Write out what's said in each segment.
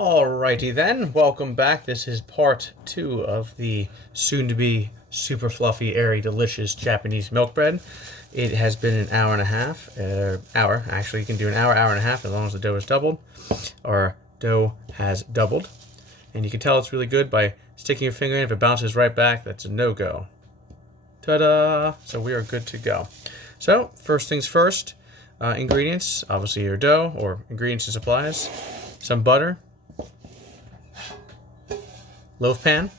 Alrighty then, welcome back. This is part 2 of the soon-to-be super fluffy, airy, delicious Japanese milk bread. It has been an hour and a half, hour, actually you can do an hour, hour and a half as long as the dough is doubled, or dough has doubled. And you can tell it's really good by sticking your finger in. If it bounces right back, that's a no-go. Ta-da! So we are good to go. So, first things first, ingredients, obviously your dough, or ingredients and supplies, some butter, loaf pan,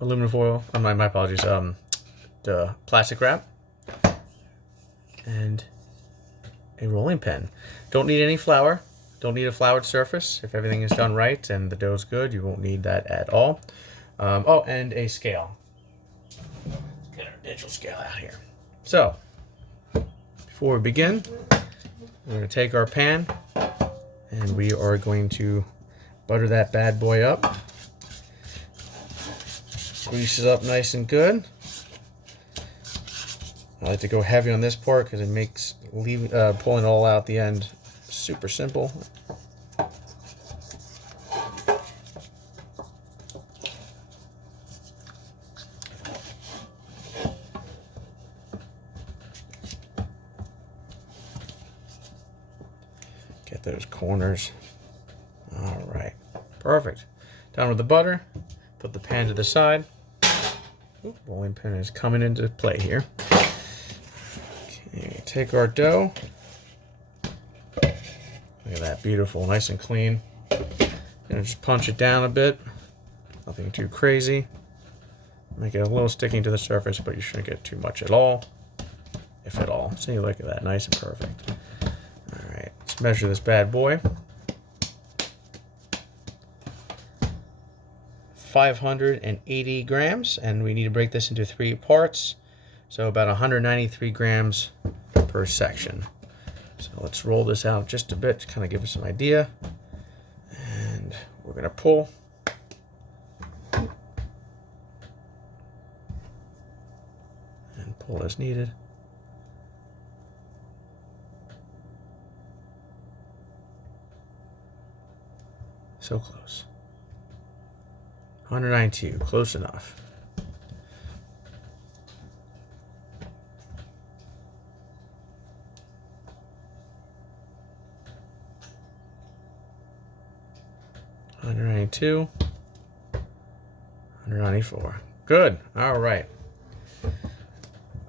aluminum foil, my apologies, the plastic wrap, and a rolling pin. Don't need any flour, don't need a floured surface. If everything is done right and the dough is good, you won't need that at all. Oh, and a scale. Let's get our digital scale out here. So, before we begin, we're going to take our pan and we are going to butter that bad boy up. Grease it up nice and good. I like to go heavy on this part because it makes pulling it all out at the end super simple. Get those corners. All right, perfect. Done with the butter. Put the pan to the side. Ooh, rolling pin is coming into play here. Okay, take our dough. Look at that, beautiful, nice and clean. Gonna just punch it down a bit. Nothing too crazy. Make it a little sticking to the surface, but you shouldn't get too much at all, if at all. So you look at that, nice and perfect. All right, let's measure this bad boy. 580 grams, and we need to break this into 3 parts, so about 193 grams per section. So let's roll this out just a bit to kind of give us an idea, and we're going to pull and pull as needed. So close. 192, close enough. $192, 194. Good. All right.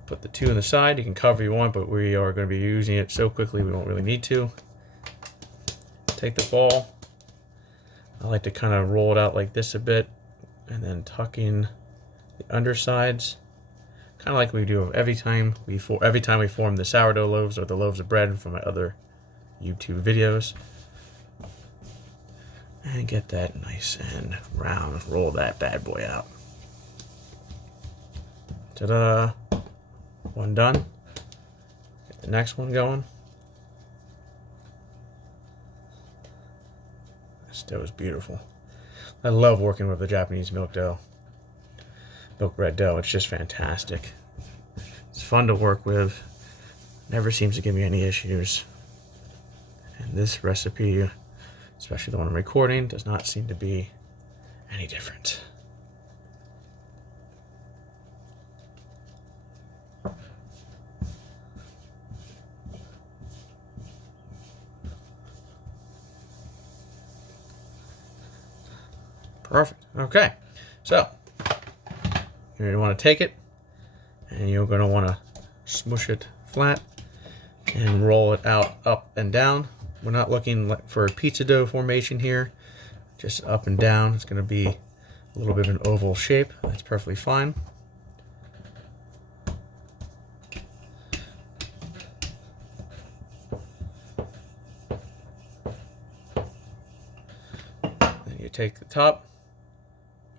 Put the 2 on the side. You can cover if you want, but we are going to be using it so quickly we won't really need to. Take the ball. I like to kind of roll it out like this a bit, and then tuck in the undersides, kind of like we do every time we form the sourdough loaves or the loaves of bread from my other YouTube videos. And get that nice and round. Roll that bad boy out. Ta-da! One done. Get the next one going. This dough is beautiful. I love working with the Japanese milk bread dough. It's just fantastic. It's fun to work with. Never seems to give me any issues. And this recipe, especially the one I'm recording, does not seem to be any different. Perfect. Okay, so you're going to want to take it and you're going to want to smush it flat and roll it out, up and down. We're not looking for a pizza dough formation here, just up and down. It's going to be a little bit of an oval shape. That's perfectly fine. Then you take the top,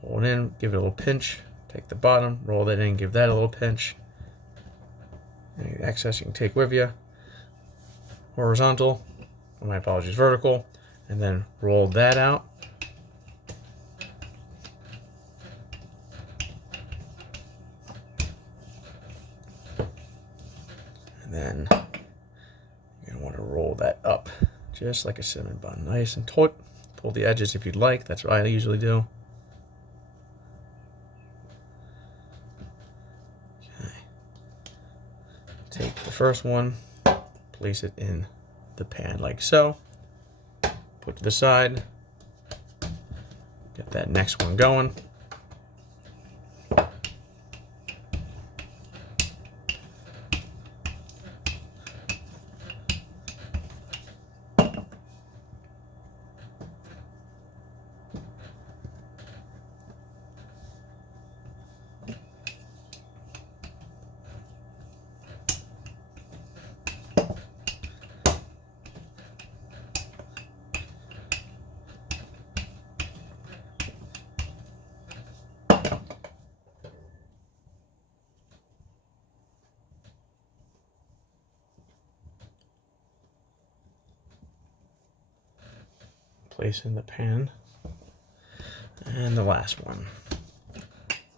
roll it in, give it a little pinch, take the bottom, roll that in, give that a little pinch. Any excess you can take with you. Horizontal, my apologies, vertical, and then roll that out. And then you're going to want to roll that up just like a cinnamon bun, nice and taut. Pull the edges if you'd like. That's what I usually do. Okay. Take the first one, place it in the pan like so. Put to the side. Get that next one going. Place in the pan. And the last one.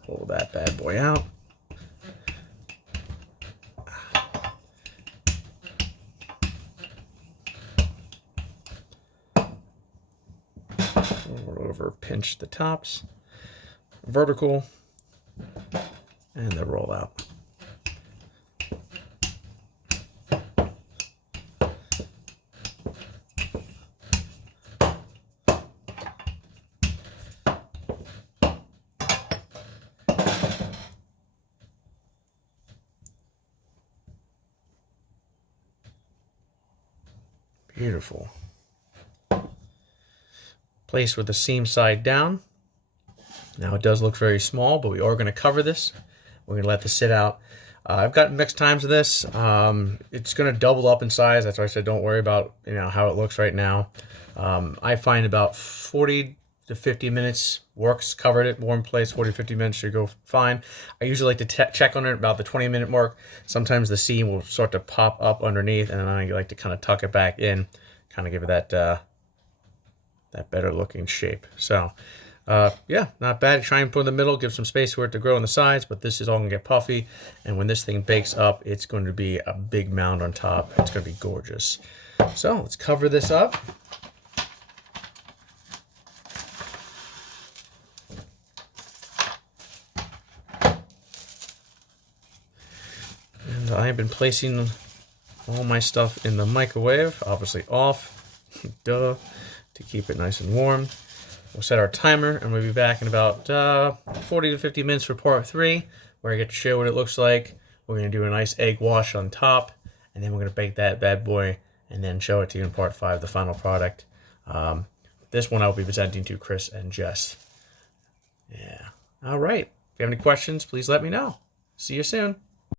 Pull that bad boy out. Roll over, pinch the tops. Vertical. And then roll out. Beautiful. Place with the seam side down. Now it does look very small, but we are going to cover this. We're going to let this sit out. I've got mixed times of this. It's going to double up in size. That's why I said don't worry about how it looks right now. I find about 40 to 50 minutes works. Covered it, warm place, 40 to 50 minutes should go fine. I usually like to check on it about the 20-minute mark. Sometimes the seam will start to pop up underneath, and then I like to kind of tuck it back in, kind of give it that better looking shape. So yeah, not bad. Try and put in the middle, give some space for it to grow on the sides, but this is all gonna get puffy, and when this thing bakes up, it's going to be a big mound on top. It's gonna be gorgeous. So let's cover this up. And I have been placing all my stuff in the microwave, obviously off, duh, to keep it nice and warm. We'll set our timer, and we'll be back in about 40 to 50 minutes for part 3, where I get to show what it looks like. We're going to do a nice egg wash on top, and then we're going to bake that bad boy, and then show it to you in part 5, the final product. This one I'll be presenting to Chris and Jess. Yeah. All right. If you have any questions, please let me know. See you soon.